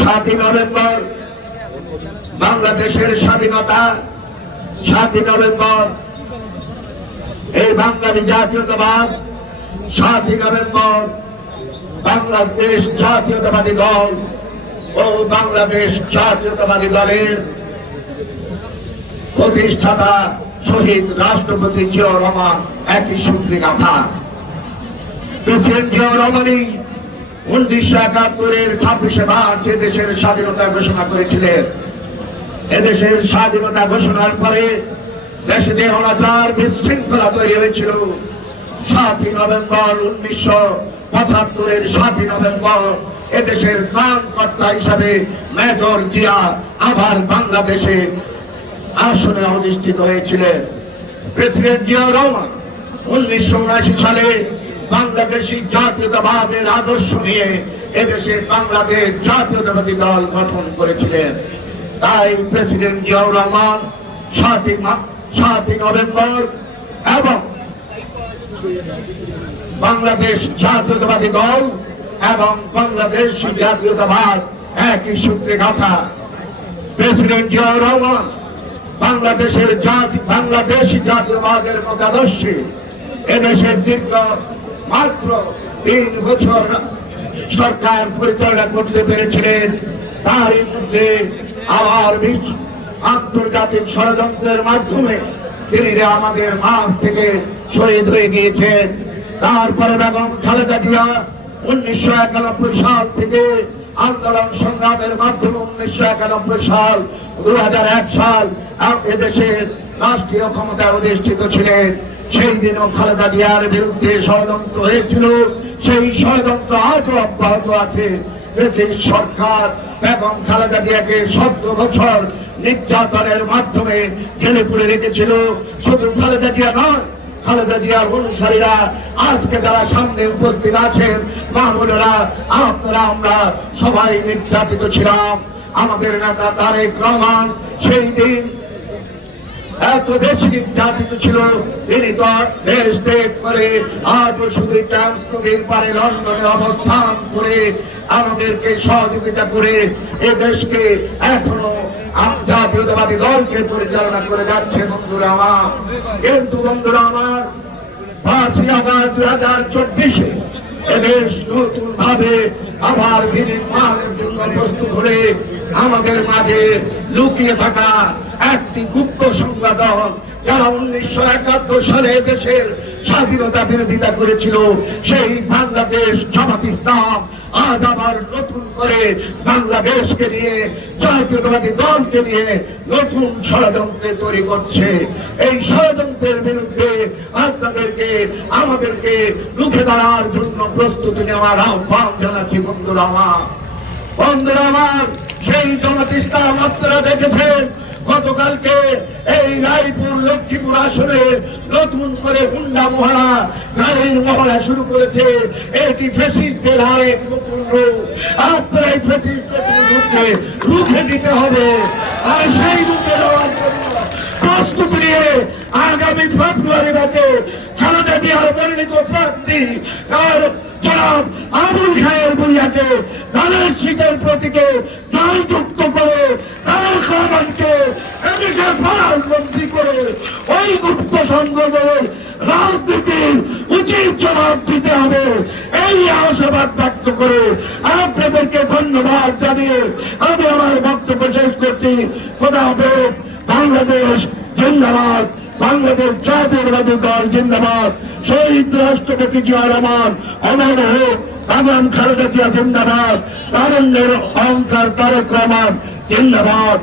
সাতই নভেম্বর, বাংলাদেশের স্বাধীনতা সাতই নভেম্বর, এই বাঙালি জাতীয়তাবাদ সাতই নভেম্বর, বাংলাদেশ জাতীয়তাবাদী দল ও বাংলাদেশ জাতীয়তাবাদী দলের প্রতিষ্ঠাতা শহীদ রাষ্ট্রপতি জিয়াউর রহমান, একই সূত্রে গাথা। প্রেসিডেন্ট জিয়াউর রহমানই উনিশশো একাত্তরের ছাব্বিশে মার্চ দেশের স্বাধীনতা ঘোষণা করেছিলেন। এদেশের স্বাধীনতা ঘোষণার পরে দেশে যে অনাচার বিশৃঙ্খলা তৈরি হয়েছিল। সাতই নভেম্বর উনিশশো পঁচাত্তরের সাতই নভেম্বর এদেশের ত্রাণকর্তা হিসাবে মেজর জিয়া আবার বাংলাদেশে আসনে অধিষ্ঠিত হয়েছিলেন। প্রেসিডেন্ট জিয়াউর রহমান উনিশশো উনআশি সালে বাংলাদেশি জাতীয়তাবাদের আদর্শ নিয়ে এদেশে বাংলাদেশ জাতীয়তাবাদী দল গঠন করেছিলেন। তাই প্রেসিডেন্ট জিয়াউর রহমান সাতই সাতই নভেম্বর এবং বাংলাদেশ জাতীয়তাবাদী দল এবং বাংলাদেশ জাতীয়তাবাদ একই সূত্রে গাথা। প্রেসিডেন্ট জিয়াউর রহমান বাংলাদেশের জাতি, বাংলাদেশি জাতীয়বাদের মতাদর্শে এদেশের দীর্ঘ মাত্র তিন বছর সরকার পরিচালনা করতে পেরেছিলেন। তারই মধ্যে আবার আন্তর্জাতিক ষড়যন্ত্রের মাধ্যমে তিনি আমাদের মাঝ থেকে শহীদ হয়ে গিয়েছেন তারপরে বেগম খালেদা জিয়া উনিশশো একানব্বই সাল থেকে আন্দোলন সংগ্রামের মাধ্যমে উনিশশো একানব্বই সাল দু হাজার এক সাল এদেশের রাষ্ট্রীয় ক্ষমতায় অধিষ্ঠিত ছিলেন। সেই দিনও খালেদা জিয়ার বিরুদ্ধে ষড়যন্ত্র হয়েছিল। সেই ষড়যন্ত্র আজও অব্যাহত আছে। সেই সরকার বেগম খালেদা জিয়াকে সতেরো বছর নির্যাতনের মাধ্যমে জেলে পুরে রেখেছিল। শুধু খালেদা জিয়া নয়, খালেদা জিয়ার অনুসারীরা আজকে যারা সামনে উপস্থিত আছেন, মা বোনেরা, আপনারা, আমরা সবাই নির্যাতিত ছিলাম। আমাদের নেতা তারেক রহমান সেই দিন এত বেশি নির্যাতিত ছিল। তিনি দেশ ত্যাগ করে আজও শুধু টাইমস নদীর পারে লন্ডনে অবস্থান করে আমাদেরকে সহযোগিতা করে এ দেশকে এখনও জাতীয়তাবাদী দলকে পরিচালনা করে যাচ্ছে বন্ধুরা আমার। কিন্তু বন্ধুরা আমার, পাঁচই আগস্ট দুই হাজার চব্বিশে এদেশ নতুন ভাবে আবার নির্মাণের জন্য প্রস্তুত হলে আমাদের মাঝে লুকিয়ে থাকা একটি গুপ্ত সংগঠন যারা উনিশশো একাত্তর সালে দেশের স্বাধীনতা বিরোধিতা করেছিল সেই বাংলাদেশ জামাত ইসলাম আজ আবার নতুন করে বাংলাদেশকে নিয়ে, জাতীয়তাবাদী দলকে নিয়ে নতুন ষড়যন্ত্রে তৈরি করছে। এই ষড়যন্ত্রের বিরুদ্ধে আপনাদেরকে, আমাদেরকে রুখে দাঁড়ার জন্য প্রস্তুতি নেওয়ার আহ্বান জানাচ্ছি বন্ধুরা আমার। বন্ধুরা আমার, সেই জামাত ইসলাম আপনারা দেখেছেন। গতকালকে এই রায়পুর লক্ষ্মীপুর আসনে নতুন করে হুন্ডা মহড়া গাড়ির মহড়া শুরু করেছে। এটি ফেসিস্টদের আরেক নতুন রূপ। আপনারা এই রূপকে রুখে দিতে হবে। আর সেই রূপে দেওয়ার জন্য প্রস্তুতি নিয়ে আগামী ফেব্রুয়ারি মাসে খালেদা জিয়ার মনোনীত প্রার্থী আর জনাব আবুল খায়ের বুড়িয়াকে ধানের শীতের প্রতীকে দল যুক্ত করে তারেক রহমানকে এদেশের প্রধানমন্ত্রী করে ওই গুপ্ত সংগঠনের রাজনীতির উচিত জবাব দিতে হবে। এই আশাবাদ ব্যক্ত করে আপনাদেরকে ধন্যবাদ জানিয়ে আমি আমার বক্তব্য শেষ করছি। খোদা হাফেজ, বাংলাদেশ জিন্দাবাদ। বাংলাদেশ জাতীয়বাদী দল জিন্দাবাদ। শহীদ রাষ্ট্রপতি জিয়া রহমান, অমর হোক আগাম খালেদা জিয়া জিন্দাবাদ। তারুণ্যের অহংকার তারেক রহমান জিন্দাবাদ।